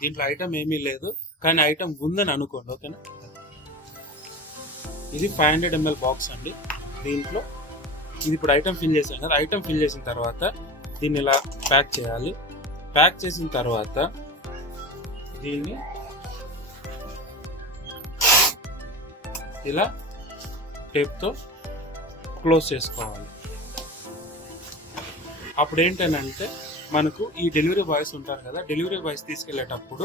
దీంట్లో ఐటమ్ ఏమీ లేదు. కానీ ఐటమ్ ఉందని అనుకోండి ఓకేనా? ఇది ఫైవ్ హండ్రెడ్ ఎంఎల్ బాక్స్ అండి. దీంట్లో ఇది ఇప్పుడు ఐటమ్ ఫిల్ చేసాం కదా ఐటమ్ ఫిల్ చేసిన తర్వాత దీన్ని ఇలా ప్యాక్ చేయాలి. ప్యాక్ చేసిన తర్వాత దీన్ని ఇలా టేప్తో క్లోజ్ చేసుకోవాలి. అప్పుడు ఏంటనంటే మనకు ఈ డెలివరీ బాయ్స్ ఉంటారు కదా డెలివరీ బాయ్స్ తీసుకెళ్ళేటప్పుడు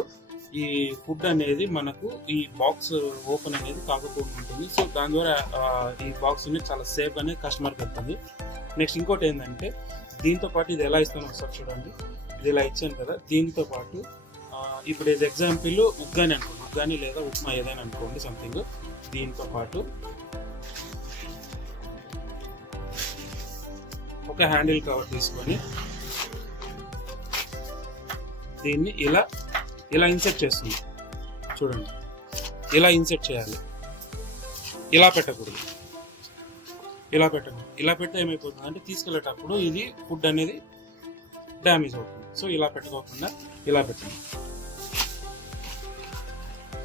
ఈ ఫుడ్ అనేది మనకు ఈ బాక్స్ ఓపెన్ అనేది కాకపోకుండా ఉంటుంది. సో దాని ద్వారా ఈ బాక్స్ అనేది చాలా సేఫ్ అనేది కస్టమర్కి వెళ్తుంది నెక్స్ట్ ఇంకోటి ఏంటంటే దీంతో పాటు ఇది ఎలా ఇస్తాను ఒకసారి చూడండి. ఇది ఇలా ఇచ్చాను కదా దీంతో పాటు ఇప్పుడు ఇది ఎగ్జాంపుల్ ఉగ్గాని అనుకోండి ఉగ్గాని లేదా ఉప్మా ఏదైనా అనుకోండి సంథింగ్ దీంతో పాటు ఒక హ్యాండిల్ కవర్ తీసుకొని దీన్ని ఇలా ఇలా ఇన్సెట్ చేస్తుంది. చూడండి. ఇలా ఇన్సెట్ చేయాలి. ఇలా పెట్టకూడదు. ఇలా పెట్టకూడదు. ఇలా పెడితే ఏమైపోతుంది అంటే తీసుకెళ్ళేటప్పుడు ఇది ఫుడ్ అనేది డ్యామేజ్ అవుతుంది. సో ఇలా పెట్టుకోకుండా ఇలా పెట్టండి.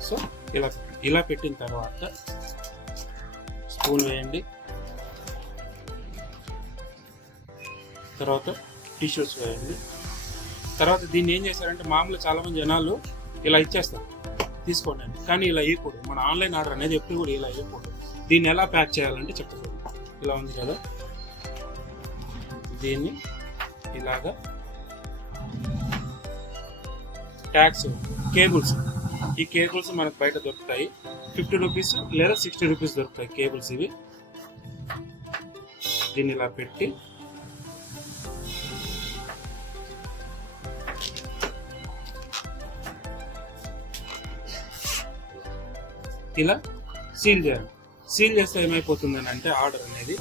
సో ఇలా ఇలా పెట్టిన తర్వాత స్పూన్ వేయండి. తర్వాత టిష్యూస్ వేయండి. తర్వాత దీన్ని ఏం చేశారంటే మామూలు చాలామంది జనాలు ఇలా ఇచ్చేస్తారు. తీసుకోండి అండి కానీ ఇలా ఇవ్వకూడదు మన ఆన్లైన్ ఆర్డర్ అనేది ఎప్పుడు కూడా ఇలా ఇవ్వకూడదు దీన్ని ఎలా ప్యాక్ చేయాలంటే చెప్తాను. ఇలా ఉంది కదా. దీన్ని ఇలాగా ట్యాక్స్ కేబుల్స్. ఈ కేబుల్స్ మనకు బయట దొరుకుతాయి. ఫిఫ్టీ రూపీస్ లేదా సిక్స్టీ రూపీస్ దొరుకుతాయి కేబుల్స్ ఇవి. దీన్ని ఇలా పెట్టి ఇలా సీల్ చేయాలి. సీల్ చేస్తే ఏమైపోతుందని అంటే ఆర్డర్ అనేది.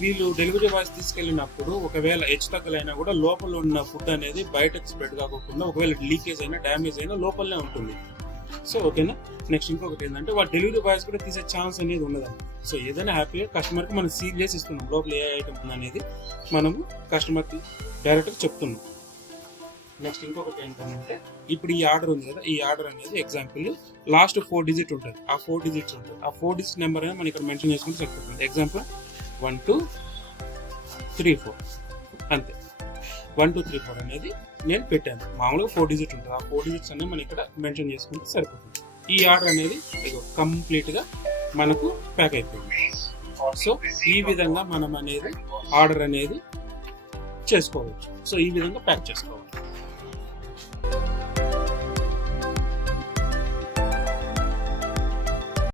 వీళ్ళు డెలివరీ బాయ్స్ తీసుకెళ్ళినప్పుడు ఒకవేళ హెచ్చు తగ్గలైనా కూడా లోపల ఉన్న ఫుడ్ అనేది బయటకు స్ప్రెడ్ కాకుండా ఒకవేళ లీకేజ్ అయినా డ్యామేజ్ అయినా లోపలనే ఉంటుంది. సో ఓకేనా? నెక్స్ట్ ఇంకొకటి ఏంటంటే వాళ్ళ డెలివరీ బాయ్స్ కూడా తీసే ఛాన్స్ అనేది ఉండదండి. సో ఏదైనా హ్యాపీగా కస్టమర్కి మనం సీల్ చేసి ఇస్తున్నాం. లోపల ఏ ఐటమ్ అనేది మనము కస్టమర్కి డైరెక్ట్గా చెప్తున్నాం. నెక్స్ట్ ఇంకొకటి ఏంటంటే ఇప్పుడు ఈ ఆర్డర్ ఉంది కదా ఈ ఆర్డర్ అనేది ఎగ్జాంపుల్ లాస్ట్ ఫోర్ డిజిట్ ఉంటుంది. ఆ ఫోర్ డిజిట్స్ ఉంటుంది. ఆ ఫోర్ డిజిట్ నెంబర్ అనేది మనం ఇక్కడ మెన్షన్ చేసుకుంటే సరిపోతుంది. Example one two three four అంతే. వన్ టూ త్రీ ఫోర్ అనేది నేను పెట్టాను. మామూలుగా ఫోర్ డిజిట్ ఉంటుంది. ఆ ఫోర్ డిజిట్స్ అనేది మనం ఇక్కడ మెన్షన్ చేసుకుంటే సరిపోతుంది. ఈ ఆర్డర్ అనేది కంప్లీట్గా మనకు ప్యాక్ అయిపోయింది. సో ఈ విధంగా మనం అనేది ఆర్డర్ అనేది చేసుకోవచ్చు. సో ఈ విధంగా ప్యాక్ చేసుకోవచ్చు